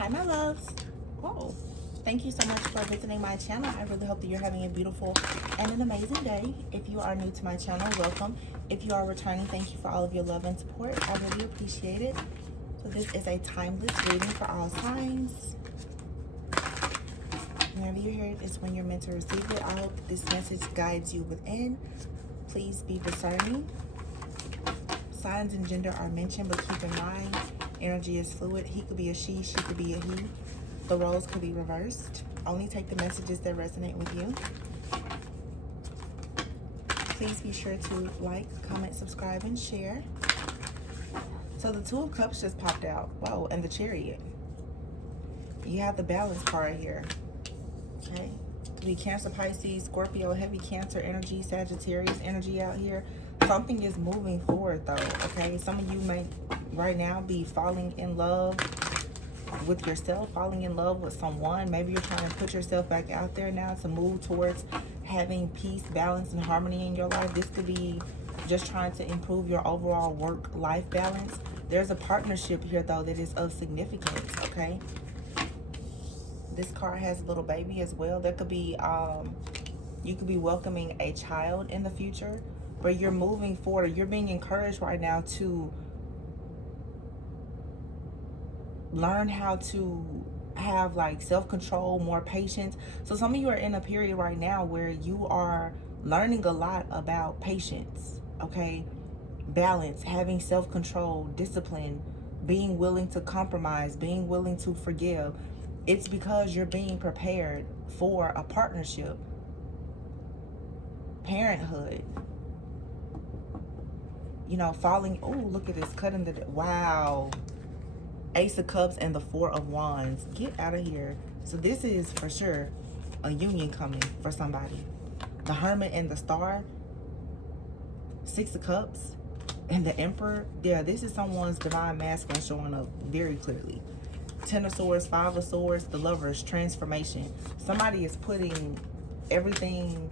Hi, my loves. Whoa. Thank you so much for visiting my channel. I really hope that you're having a beautiful and an amazing day. If you are new to my channel, welcome. If you are returning, thank you for all of your love and support. I really appreciate it. So this is a timeless reading for all signs. Whenever you hear it, it's when you're meant to receive it. I hope that this message guides you within. Please be discerning. Signs and gender are mentioned, but keep in mind, energy is fluid. He could be a she could be a he. The roles could be reversed. Only take the messages that resonate with you. Please be sure to like, comment, subscribe, and share. So the Two of Cups just popped out. Whoa, and the Chariot. You have the Balance card here. Okay. Could be Cancer, Pisces, Scorpio, heavy Cancer energy, Sagittarius energy out here. Something is moving forward though, okay? Some of you may right now be falling in love with yourself, falling in love with someone. Maybe you're trying to put yourself back out there now to move towards having peace, balance, and harmony in your life. This could be just trying to improve your overall work-life balance. There's a partnership here though that is of significance, okay? This card has a little baby as well. There could be, you could be welcoming a child in the future, but you're moving forward. You're being encouraged right now to learn how to have like self-control, more patience. So some of you are in a period right now where you are learning a lot about patience, okay? Balance, having self-control, discipline, being willing to compromise, being willing to forgive. It's because you're being prepared for a partnership, parenthood, you know, falling. Oh, look at this, cutting the, wow. Ace of Cups and the Four of Wands. Get out of here. So this is for sure a union coming for somebody. The Hermit and the Star. Six of Cups and the Emperor. Yeah, this is someone's divine masculine showing up very clearly. Ten of Swords, Five of Swords, the Lovers, transformation. Somebody is putting everything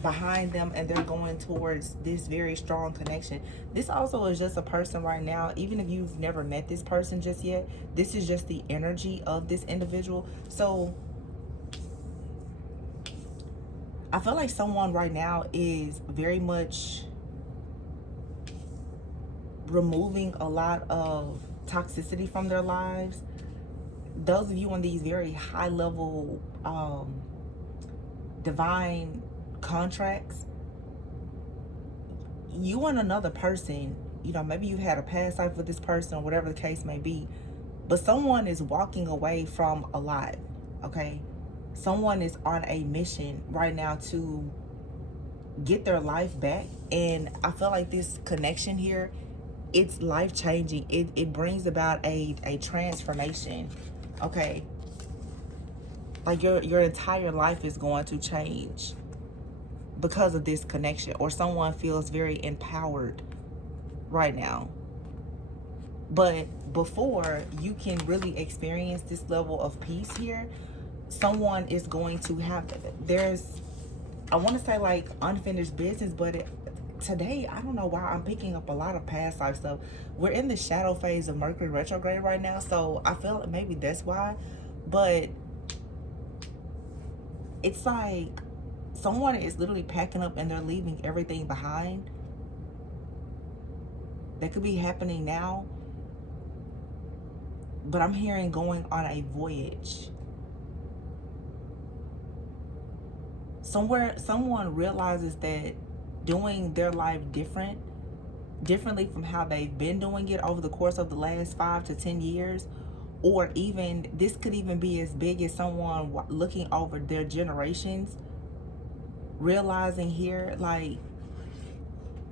behind them and they're going towards this very strong connection. This also is just a person right now, even if you've never met this person just yet, this is just the energy of this individual. So I feel like someone right now is very much removing a lot of toxicity from their lives. Those of you on these very high level divine contracts, you and another person, you know, maybe you had a past life with this person or whatever the case may be, but someone is walking away from a lot, okay? Someone is on a mission right now to get their life back, and I feel like this connection here, it's life-changing. It brings about a transformation, okay? Like your entire life is going to change because of this connection, or someone feels very empowered right now. But before you can really experience this level of peace here, someone is going to have, there's, I want to say like unfinished business, but today, I don't know why I'm picking up a lot of past life stuff. We're in the shadow phase of Mercury retrograde right now, so I feel maybe that's why. But it's like someone is literally packing up and they're leaving everything behind. That could be happening now, but I'm hearing going on a voyage. Somewhere, someone realizes that doing their life differently from how they've been doing it over the course of the last 5 to 10 years, or even this could even be as big as someone looking over their generations, realizing here, like,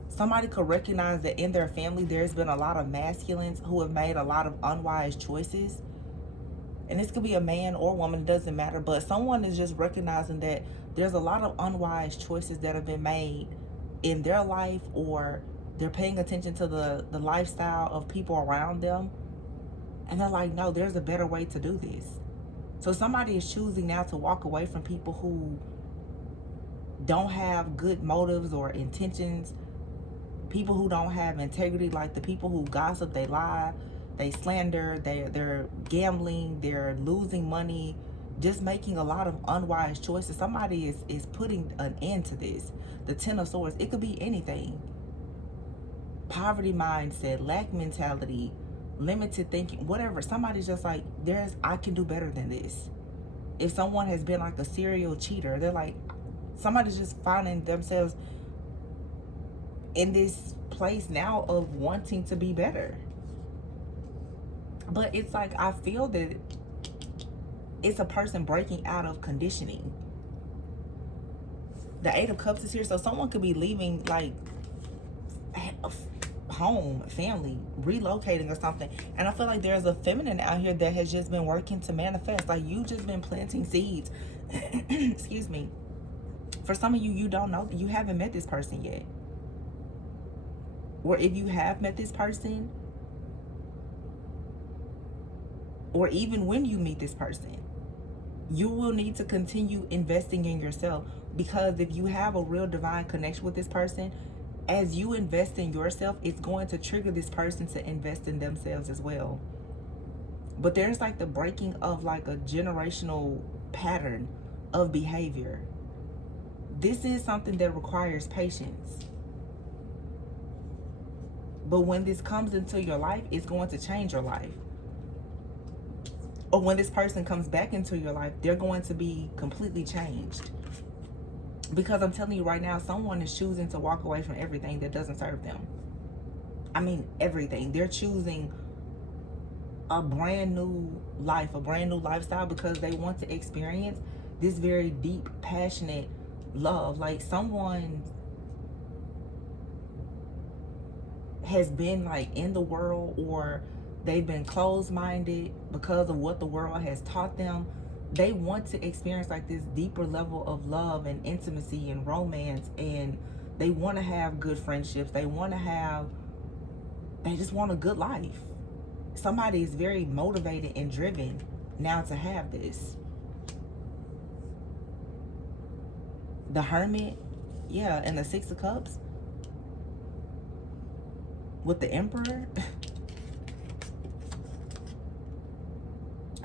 somebody could recognize that in their family there's been a lot of masculines who have made a lot of unwise choices. And this could be a man or woman, it doesn't matter, but someone is just recognizing that there's a lot of unwise choices that have been made in their life, or they're paying attention to the lifestyle of people around them, and they're like, no, there's a better way to do this. So somebody is choosing now to walk away from people who don't have good motives or intentions, people who don't have integrity, like the people who gossip, they lie, they slander, they're gambling, they're losing money, just making a lot of unwise choices. Somebody is putting an end to this. The Ten of Swords, it could be anything. Poverty mindset, lack mentality, limited thinking, whatever. Somebody's just like, I can do better than this. If someone has been like a serial cheater, they're like, somebody's just finding themselves in this place now of wanting to be better. But it's like, I feel that it's a person breaking out of conditioning. The Eight of Cups is here, so someone could be leaving like home, family, relocating or something. And I feel like there's a feminine out here that has just been working to manifest. Like, you just been planting seeds. Excuse me. For some of you, you don't know, you haven't met this person yet. Or if you have met this person, or even when you meet this person, you will need to continue investing in yourself. Because if you have a real divine connection with this person, as you invest in yourself, it's going to trigger this person to invest in themselves as well. But there's like the breaking of like a generational pattern of behavior. This is something that requires patience. But when this comes into your life, it's going to change your life. Or when this person comes back into your life, they're going to be completely changed. Because I'm telling you right now, someone is choosing to walk away from everything that doesn't serve them. I mean, everything. They're choosing a brand new life, a brand new lifestyle, because they want to experience this very deep, passionate love. Like, someone has been like in the world, or they've been closed-minded because of what the world has taught them. They want to experience like this deeper level of love and intimacy and romance, and they want to have good friendships. They just want a good life. Somebody is very motivated and driven now to have this. The Hermit, yeah, and the Six of Cups with the Emperor.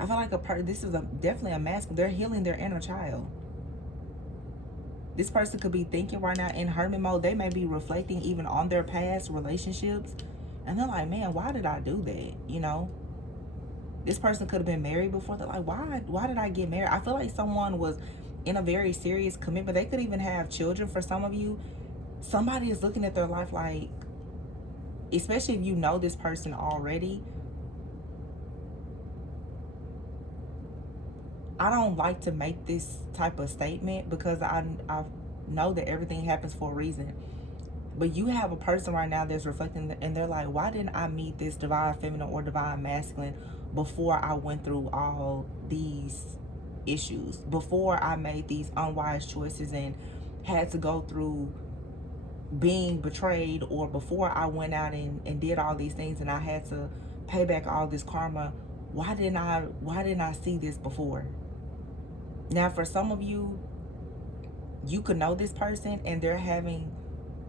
I feel like this is definitely a masculine. They're healing their inner child. This person could be thinking right now in hermit mode. They may be reflecting even on their past relationships. And they're like, man, why did I do that? You know? This person could have been married before. They're like, why did I get married? I feel like someone was in a very serious commitment. They could even have children for some of you. Somebody is looking at their life like, especially if you know this person already, I don't like to make this type of statement because I know that everything happens for a reason. But you have a person right now that's reflecting, and they're like, why didn't I meet this divine feminine or divine masculine before I went through all these issues, before I made these unwise choices and had to go through being betrayed, or before I went out and did all these things and I had to pay back all this karma? Why didn't I see this before? Now, for some of you, you could know this person and they're having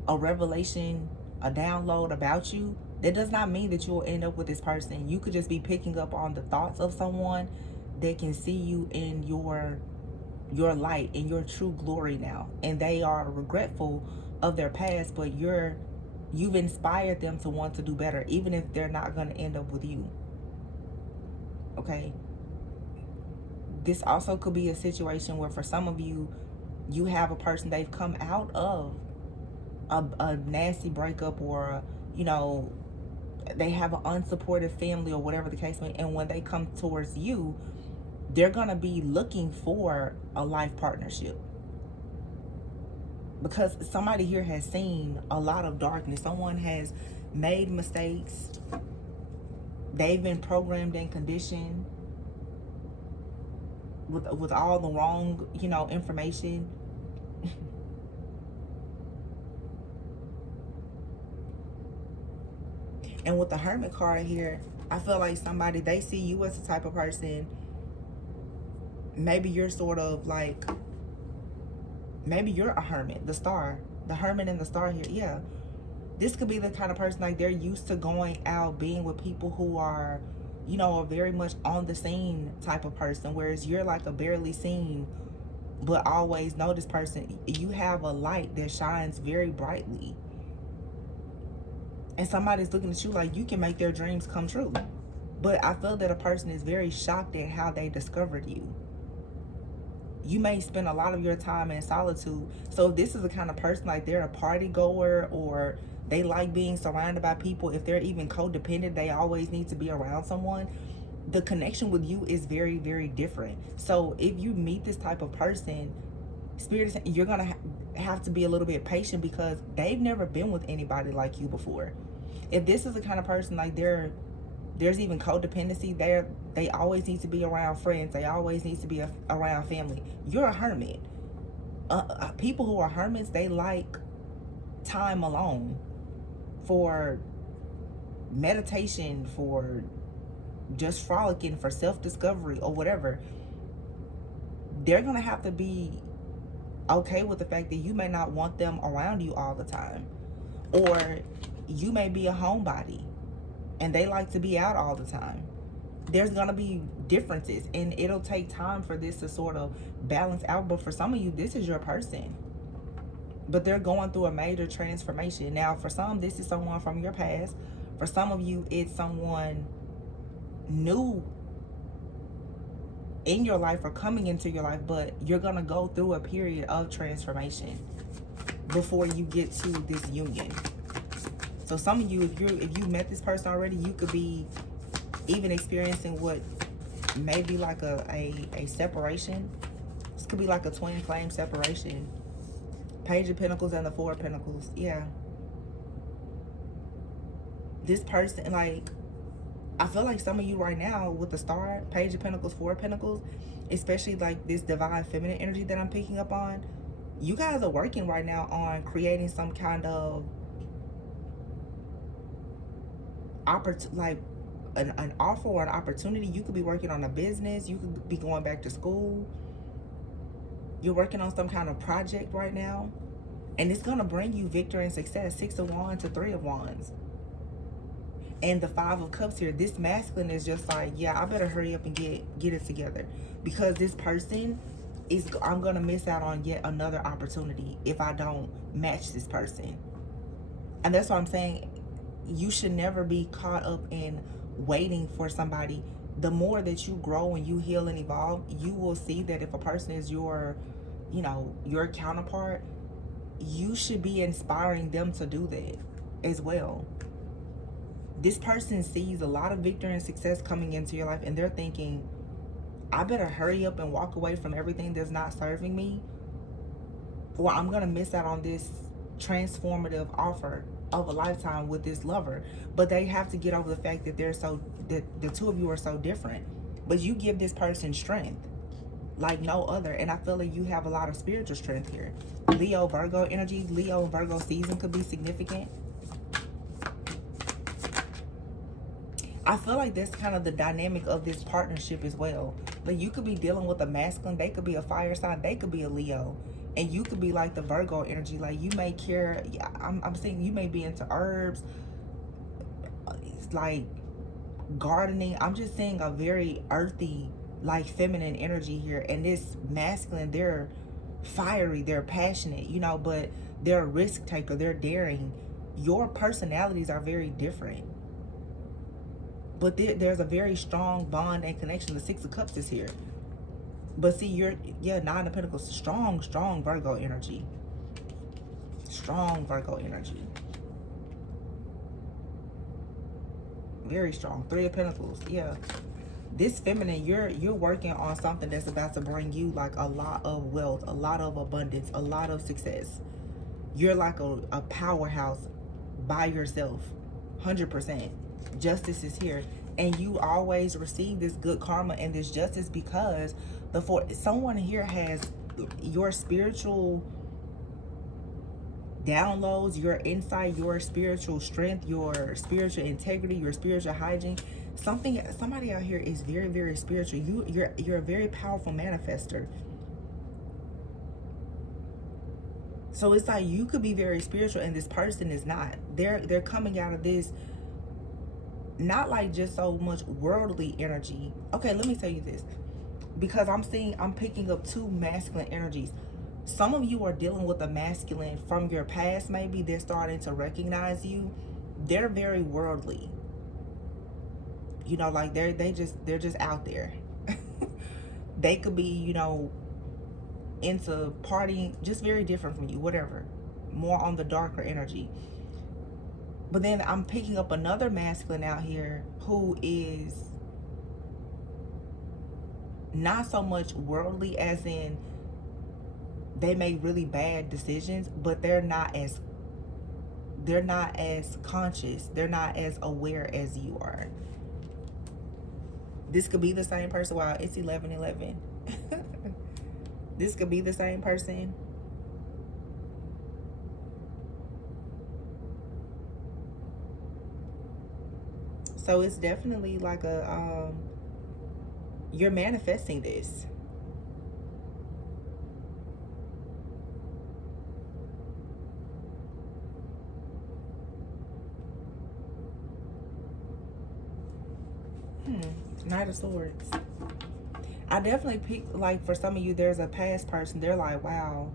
a revelation, a download about you. That does not mean that you will end up with this person. You could just be picking up on the thoughts of someone that can see you in your light, in your true glory now. And they are regretful of their past, but you've inspired them to want to do better, even if they're not going to end up with you. Okay? This also could be a situation where for some of you, you have a person, they've come out of a nasty breakup, or, you know, they have an unsupportive family or whatever the case may be. And when they come towards you, they're going to be looking for a life partnership. Because somebody here has seen a lot of darkness. Someone has made mistakes. They've been programmed and conditioned with all the wrong, you know, information. And with the Hermit card here, I feel like somebody, they see you as the type of person, maybe you're sort of like, maybe you're a hermit, the star, the hermit and the star here, yeah. This could be the kind of person like they're used to going out, being with people who are, are very much on the scene type of person, whereas you're like a barely seen but always know this person. You have a light that shines very brightly, and somebody's looking at you like you can make their dreams come true. But I feel that a person is very shocked at how they discovered you. You may spend a lot of your time in solitude. So if this is the kind of person like they're a party goer, or they like being surrounded by people, if they're even codependent, they always need to be around someone, the connection with you is very, very different. So if you meet this type of person, Spirit is, you're going to have to be a little bit patient, because they've never been with anybody like you before. If this is the kind of person like there's even codependency there, they always need to be around friends, they always need to be around family. You're a hermit. People who are hermits, they like time alone, for meditation, for just frolicking, for self-discovery or whatever. They're gonna have to be okay with the fact that you may not want them around you all the time, or you may be a homebody and they like to be out all the time. There's gonna be differences, and it'll take time for this to sort of balance out. But for some of you, this is your person, but they're going through a major transformation. Now, for some, this is someone from your past. For some of you, it's someone new in your life or coming into your life, but you're gonna go through a period of transformation before you get to this union. So some of you, if you met this person already, you could be even experiencing what may be like a separation. This could be like a twin flame separation. Page of Pentacles and the Four of Pentacles. Yeah. This person, like, I feel like some of you right now with the Star, Page of Pentacles, Four of Pentacles, especially like this divine feminine energy that I'm picking up on, you guys are working right now on creating some kind of like an offer or an opportunity. You could be working on a business. You could be going back to school. You're working on some kind of project right now, and it's going to bring you victory and success. Six of Wands to Three of Wands. And the Five of Cups here. This masculine is just like, yeah, I better hurry up and get it together, because this person is, I'm going to miss out on yet another opportunity if I don't match this person. And that's what I'm saying. You should never be caught up in waiting for somebody. The more that you grow and you heal and evolve, you will see that if a person is your counterpart, you should be inspiring them to do that as well. This person sees a lot of victory and success coming into your life, and they're thinking, I better hurry up and walk away from everything that's not serving me, or I'm going to miss out on this transformative offer of a lifetime with this lover. But they have to get over the fact that that the two of you are so different. But you give this person strength like no other, and I feel like you have a lot of spiritual strength here. Leo, Virgo energy. Leo, Virgo season could be significant. I feel like that's kind of the dynamic of this partnership as well. Like, you could be dealing with a masculine, they could be a fire sign, they could be a Leo, and you could be like the Virgo energy. Like, you may care, I'm saying you may be into herbs, like gardening. I'm just seeing a very earthy, like feminine energy here. And this masculine, they're fiery, they're passionate, but they're a risk taker, they're daring. Your personalities are very different, but there's a very strong bond and connection. The Six of Cups is here. But see, Nine of Pentacles, strong Virgo energy. Strong Virgo energy. Very strong. Three of Pentacles, yeah. This feminine, you're working on something that's about to bring you like a lot of wealth, a lot of abundance, a lot of success. You're like a powerhouse by yourself, 100%. Justice is here, and you always receive this good karma and this justice, because someone here has your spiritual downloads, your insight, your spiritual strength, your spiritual integrity, your spiritual hygiene. Somebody out here is very, very spiritual. You're a very powerful manifester. So it's like you could be very spiritual and this person is not. They're coming out of this not like just so much worldly energy. Okay, let me tell you this. Because I'm picking up two masculine energies. Some of you are dealing with a masculine from your past, maybe they're starting to recognize you. They're very worldly. You know, like they're just out there. They could be, you know, into partying, just very different from you, whatever. More on the darker energy. But then I'm picking up another masculine out here who is not so much worldly, as in they make really bad decisions, but they're not as conscious, they're not as aware as you are. This could be the same person. Wow, it's 11:11. This could be the same person. So it's definitely like a you're manifesting this. Knight of Swords. I definitely pick, like, for some of you, there's a past person. They're like, wow,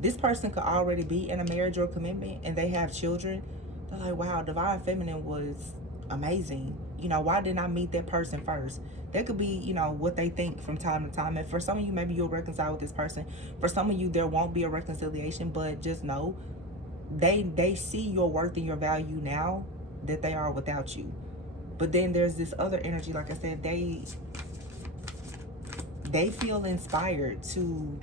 this person could already be in a marriage or commitment and they have children. They're like, wow, Divine Feminine was amazing. You know, why didn't I meet that person first? That could be, you know, what they think from time to time. And for some of you, maybe you'll reconcile with this person. For some of you, there won't be a reconciliation, but just know they see your worth and your value now that they are without you. But then there's this other energy, like I said, they feel inspired to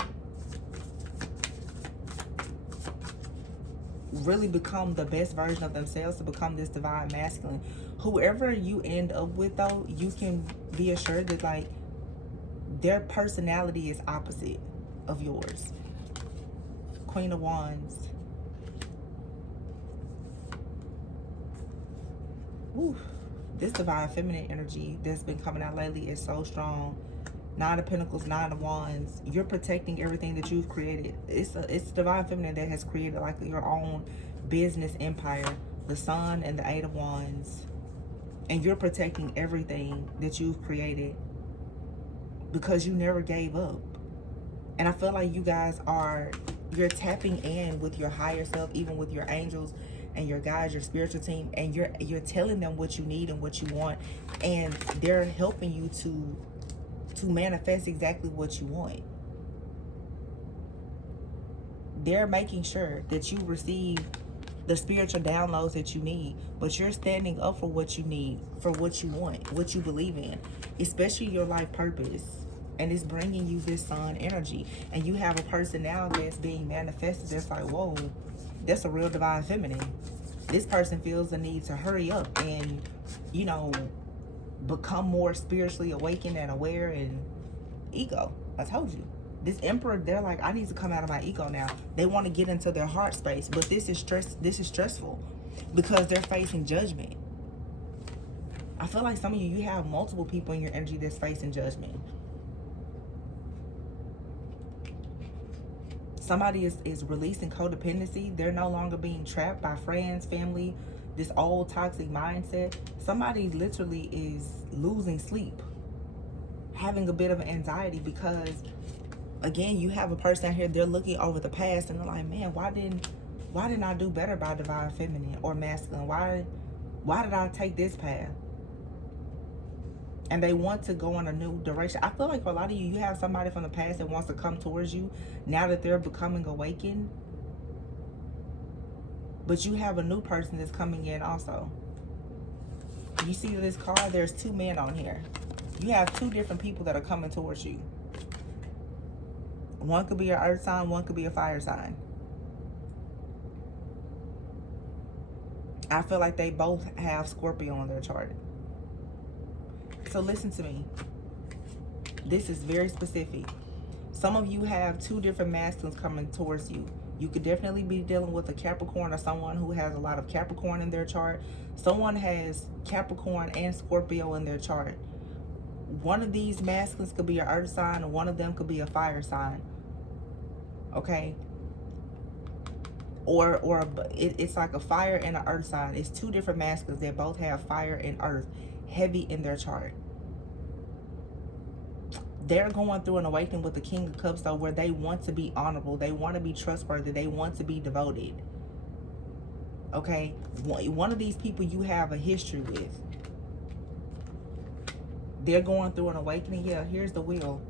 really become the best version of themselves, to become this divine masculine. Whoever you end up with, though, you can be assured that, like, their personality is opposite of yours. Queen of Wands. Woo. This divine feminine energy that's been coming out lately is so strong. Nine of Pentacles, Nine of Wands. You're protecting everything that you've created. It's divine feminine that has created like your own business empire. The Sun and the Eight of Wands. And you're protecting everything that you've created because you never gave up. And I feel like you guys you're tapping in with your higher self, even with your angels and your guides, your spiritual team, and you're telling them what you need and what you want, and they're helping you to manifest exactly what you want. They're making sure that you receive the spiritual downloads that you need, but you're standing up for what you need, for what you want, what you believe in, especially your life purpose. And it's bringing you this Sun energy. And you have a person now that's being manifested that's like, whoa, that's a real divine feminine. This person feels the need to hurry up and, you know, become more spiritually awakened and aware. And ego, I told you. This Emperor, they're like, I need to come out of my ego now. They want to get into their heart space, but this is stressful because they're facing judgment. I feel like some of you have multiple people in your energy that's facing judgment. Somebody is releasing codependency. They're no longer being trapped by friends, family, this old toxic mindset. Somebody literally is losing sleep, having a bit of anxiety because, again, you have a person out here, they're looking over the past and they're like, man, why didn't I do better by divine feminine or masculine? Why did I take this path? And they want to go in a new direction. I feel like for a lot of you, you have somebody from the past that wants to come towards you now that they're becoming awakened. But you have a new person that's coming in also. You see this card, there's two men on here. You have two different people that are coming towards you. One could be an earth sign, one could be a fire sign. I feel like they both have Scorpio on their chart. So listen to me. This is very specific. Some of you have two different masculines coming towards you. You could definitely be dealing with a Capricorn or someone who has a lot of Capricorn in their chart. Someone has Capricorn and Scorpio in their chart. One of these masculines could be an earth sign and one of them could be a fire sign. Okay? or it's like a fire and an earth sign. It's two different masculines that both have fire and earth heavy in their chart. They're going through an awakening with the King of Cups, though, where they want to be honorable, they want to be trustworthy, they want to be devoted. Okay, one of these people you have a history with, they're going through an awakening. Yeah, here's the Wheel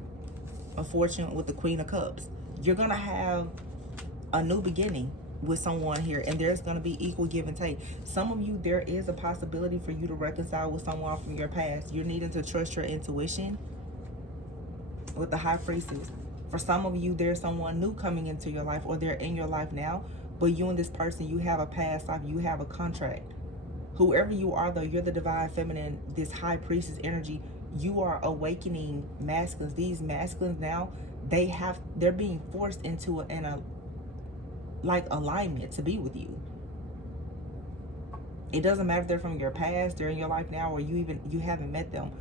of Fortune with the Queen of Cups. You're gonna have a new beginning with someone here, and there's going to be equal give and take. Some of you, there is a possibility for you to reconcile with someone from your past. You're needing to trust your intuition with the High Priestess. For some of you, there's someone new coming into your life, or they're in your life now, but you and this person, you have a past life, you have a contract. Whoever you are, though, you're the Divine Feminine, this High Priestess energy. You are awakening masculines. These masculines now, they're being forced into a like alignment to be with you. It doesn't matter if they're from your past, they're in your life now, or you haven't met them.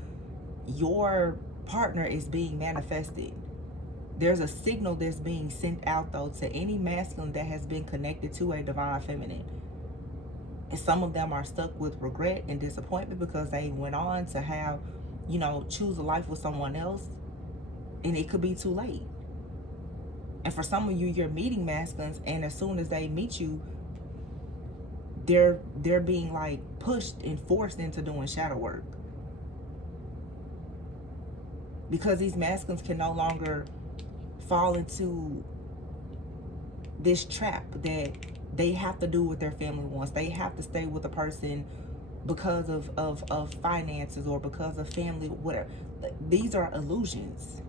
Your partner is being manifested. There's a signal that's being sent out, though, to any masculine that has been connected to a Divine Feminine. And some of them are stuck with regret and disappointment because they went on to have, choose a life with someone else, and it could be too late. And for some of you, you're meeting masculines, and as soon as they meet you, they're being like pushed and forced into doing shadow work. Because these masculines can no longer fall into this trap that they have to do what their family wants. They have to stay with a person because of finances, or because of family, whatever. These are illusions.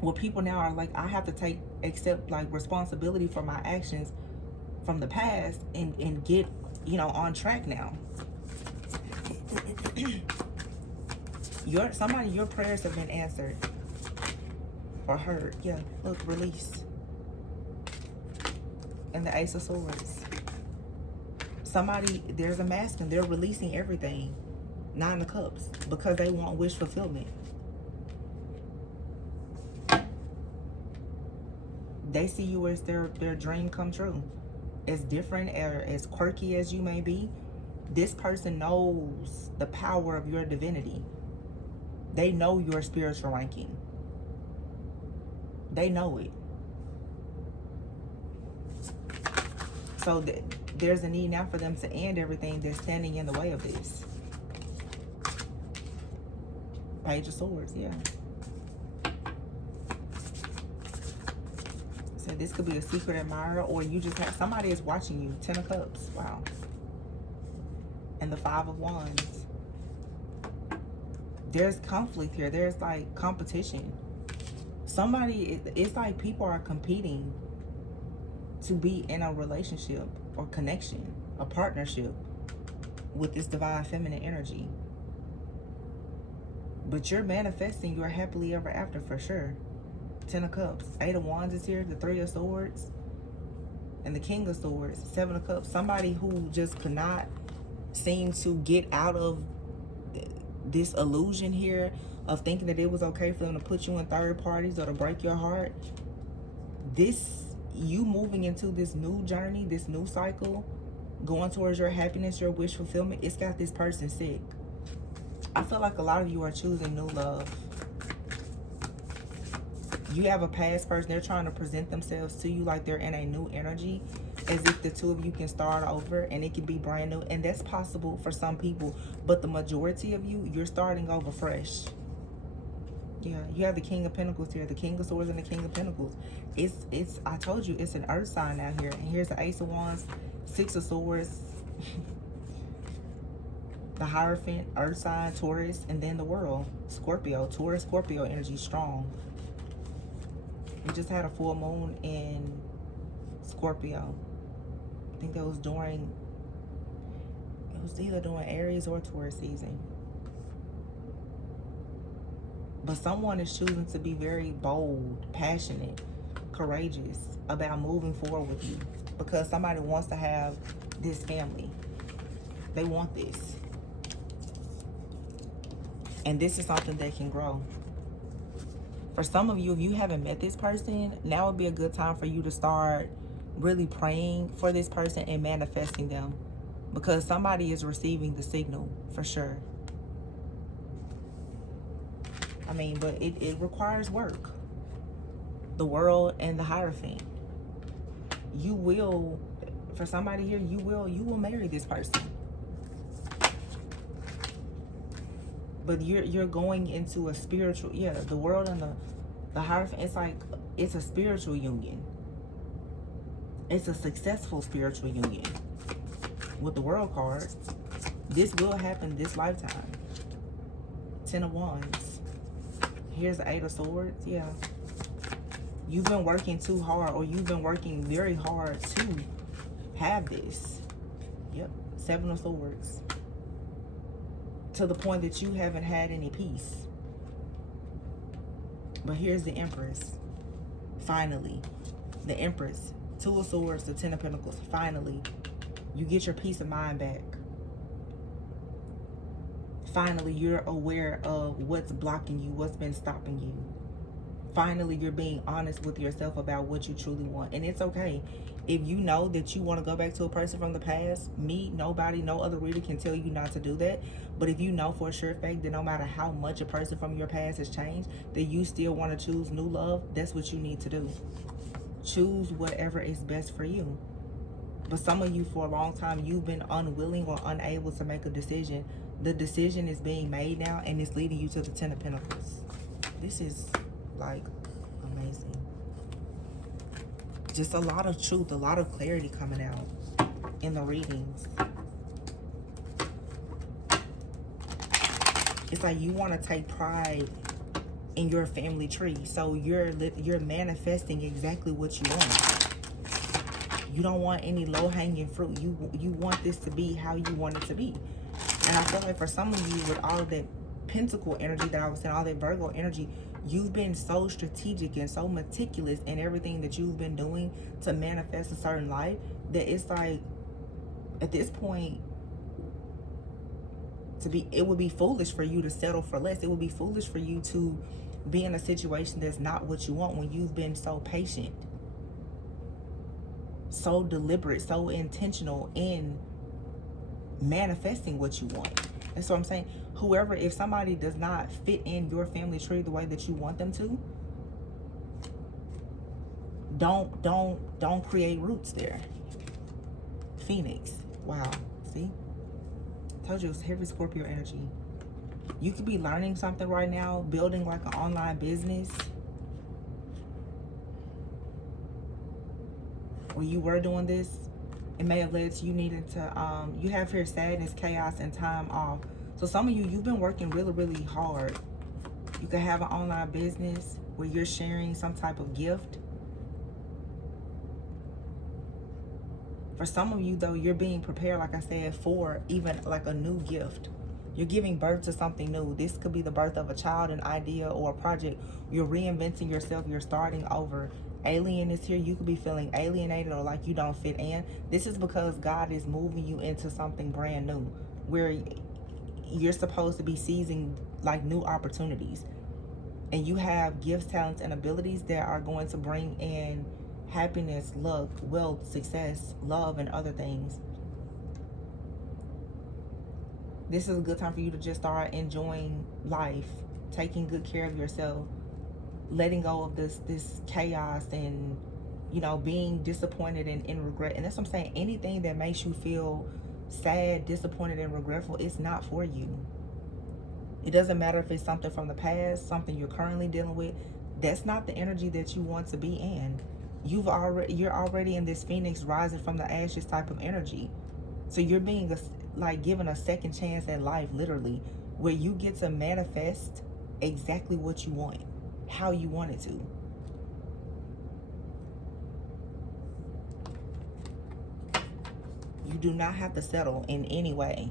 Where people now are like, I have to accept like responsibility for my actions from the past and get, on track now. Your prayers have been answered or heard. Yeah, look, release. And the Ace of Swords. There's a masculine, they're releasing everything. Nine of Cups, because they want wish fulfillment. They see you as their dream come true. As different or as quirky as you may be, this person knows the power of your divinity. They know your spiritual ranking. They know it. So there's a need now for them to end everything that's standing in the way of this. Page of Swords, yeah. So this could be a secret admirer, or you just have somebody is watching you. 10 of Cups, wow. And the 5 of Wands. There's conflict here. There's like competition. It's like people are competing to be in a relationship or connection, a partnership with this Divine Feminine energy. But you're manifesting your happily ever after for sure. 10 of Cups. 8 of Wands is here. The 3 of Swords. And the King of Swords. 7 of Cups. Somebody who just could not seem to get out of this illusion here of thinking that it was okay for them to put you in third parties or to break your heart. You moving into this new journey, this new cycle, going towards your happiness, your wish fulfillment, it's got this person sick. I feel like a lot of you are choosing new love. You have a past person, they're trying to present themselves to you like they're in a new energy, as if the two of you can start over and it can be brand new. And that's possible for some people, but the majority of you, you're starting over fresh. Yeah, you have the King of Pentacles here, the King of Swords and the King of Pentacles. I told you, it's an earth sign out here. And here's the Ace of Wands, 6 of Swords, the Hierophant, earth sign, Taurus, and then the World, Scorpio. Taurus, Scorpio energy strong. We just had a full moon in Scorpio. I think that was either during Aries or Taurus season. But someone is choosing to be very bold, passionate, courageous about moving forward with you, because somebody wants to have this family. They want this. And this is something that can grow. For some of you, if you haven't met this person, now would be a good time for you to start really praying for this person and manifesting them, because somebody is receiving the signal for sure. I mean, but it requires work. The world and the Hierophant. You will, for somebody here, you will marry this person. But you're going into a spiritual, yeah, the world and the Hierophant, it's like, it's a spiritual union. It's a successful spiritual union. With the World card, this will happen this lifetime. 10 of Wands. Here's the 8 of Swords. Yeah. You've been working too hard, or you've been working very hard to have this. Yep. 7 of Swords. To the point that you haven't had any peace. But here's the Empress. Finally. The Empress. 2 of Swords, the 10 of Pentacles. Finally. You get your peace of mind back. Finally, you're aware of what's blocking you, what's been stopping you. Finally, you're being honest with yourself about what you truly want. And it's okay. If you know that you want to go back to a person from the past, nobody, no other reader can tell you not to do that. But if you know for a sure fact that no matter how much a person from your past has changed, that you still want to choose new love, that's what you need to do. Choose whatever is best for you. But some of you, for a long time, you've been unwilling or unable to make a decision. The decision is being made now, and it's leading you to the 10 of Pentacles. This is, like, amazing. Just a lot of truth, a lot of clarity coming out in the readings. It's like you want to take pride in your family tree. So you're manifesting exactly what you want. You don't want any low-hanging fruit. You want this to be how you want it to be. And I feel like for some of you, with all of that Pentacle energy that I was saying, all that Virgo energy, you've been so strategic and so meticulous in everything that you've been doing to manifest a certain life, that it's like, at this point, it would be foolish for you to settle for less. It would be foolish for you to be in a situation that's not what you want when you've been so patient, so deliberate, so intentional in manifesting what you want. That's what I'm saying. Whoever, if somebody does not fit in your family tree the way that you want them to, don't create roots there. Phoenix. Wow. See? Told you it was heavy Scorpio energy. You could be learning something right now, building like an online business. When you were doing this, it may have led to you needing to, you have here sadness, chaos, and time off. So some of you, you've been working really, really hard. You could have an online business where you're sharing some type of gift. For some of you, though, you're being prepared, like I said, for even like a new gift. You're giving birth to something new. This could be the birth of a child, an idea, or a project. You're reinventing yourself. You're starting over. Alien is here. You could be feeling alienated or like you don't fit in. This is because God is moving you into something brand new, where you're supposed to be seizing like new opportunities. And you have gifts, talents, and abilities that are going to bring in happiness, luck, wealth, success, love, and other things. This is a good time for you to just start enjoying life, taking good care of yourself, letting go of this chaos and, you know, being disappointed and in regret. And that's what I'm saying. Anything that makes you feel sad, disappointed, and regretful, it's not for you. It doesn't matter if it's something from the past, something you're currently dealing with. That's not the energy that you want to be in. You're already in this Phoenix rising from the ashes type of energy. So you're being given a second chance at life, literally, where you get to manifest exactly what you want, how you want it to. You do not have to settle in any way.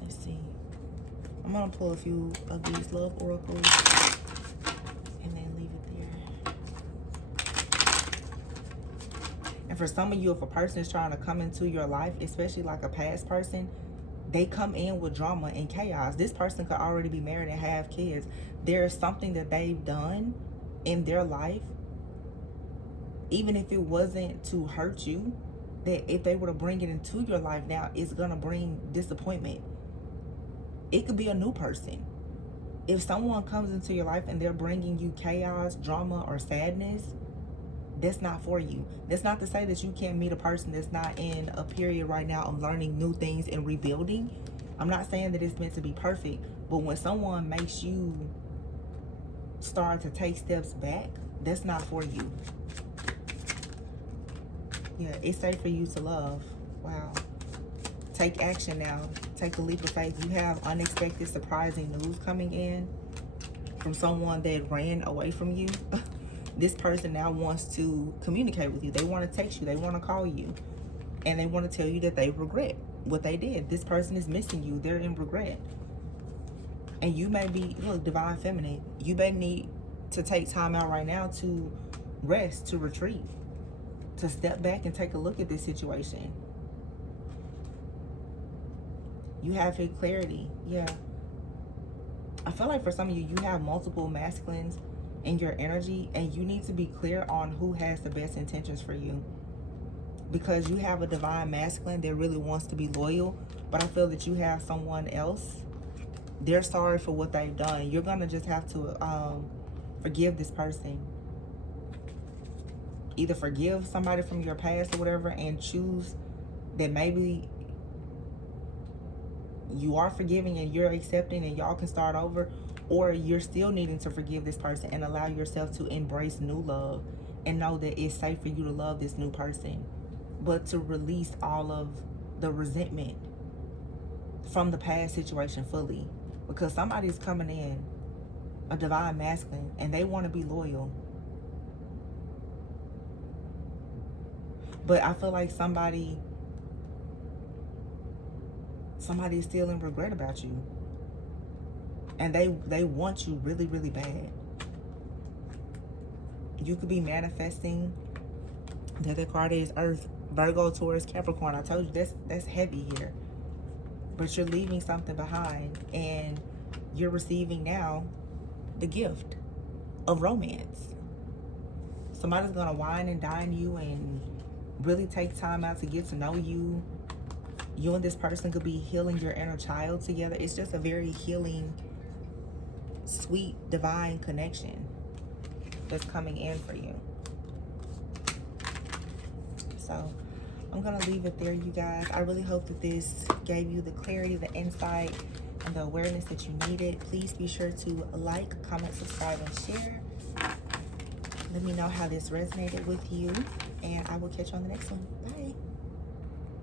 Let's see. I'm going to pull a few of these love oracles and then leave it there. And for some of you, if a person is trying to come into your life, especially like a past person, they come in with drama and chaos. This person could already be married and have kids. There's something that they've done in their life even if it wasn't to hurt you, that if they were to bring it into your life now, it's gonna bring disappointment. It could be a new person. If someone comes into your life and they're bringing you chaos, drama, or sadness, that's not for you. That's not to say that you can't meet a person that's not in a period right now of learning new things and rebuilding. I'm not saying that it's meant to be perfect, but when someone makes you start to take steps back, that's not for you. Yeah, it's safe for you to love. Wow. Take action now. Take a leap of faith. You have unexpected, surprising news coming in from someone that ran away from you. This person now wants to communicate with you. They want to text you. They want to call you. And they want to tell you that they regret what they did. This person is missing you. They're in regret. And you may be, look, divine feminine, you may need to take time out right now to rest, to retreat, to step back and take a look at this situation. You have your clarity. Yeah. I feel like for some of you, you have multiple masculines in your energy, and you need to be clear on who has the best intentions for you. Because you have a divine masculine that really wants to be loyal, but I feel that you have someone else. They're sorry for what they've done. You're going to just have to forgive this person. Either forgive somebody from your past or whatever, and choose that maybe you are forgiving and you're accepting and y'all can start over, or you're still needing to forgive this person and allow yourself to embrace new love and know that it's safe for you to love this new person, but to release all of the resentment from the past situation fully. Because somebody's coming in, a divine masculine, and they want to be loyal. But I feel like somebody is still in regret about you. And they want you really, really bad. You could be manifesting. The other card is Earth, Virgo, Taurus, Capricorn. I told you that's heavy here. But you're leaving something behind, and you're receiving now the gift of romance. Somebody's gonna wine and dine you and really take time out to get to know you. You and this person could be healing your inner child together. It's just a very healing, sweet, divine connection that's coming in for you. So I'm going to leave it there, you guys. I really hope that this gave you the clarity, the insight, and the awareness that you needed. Please be sure to like, comment, subscribe, and share. Let me know how this resonated with you, and I will catch you on the next one. Bye.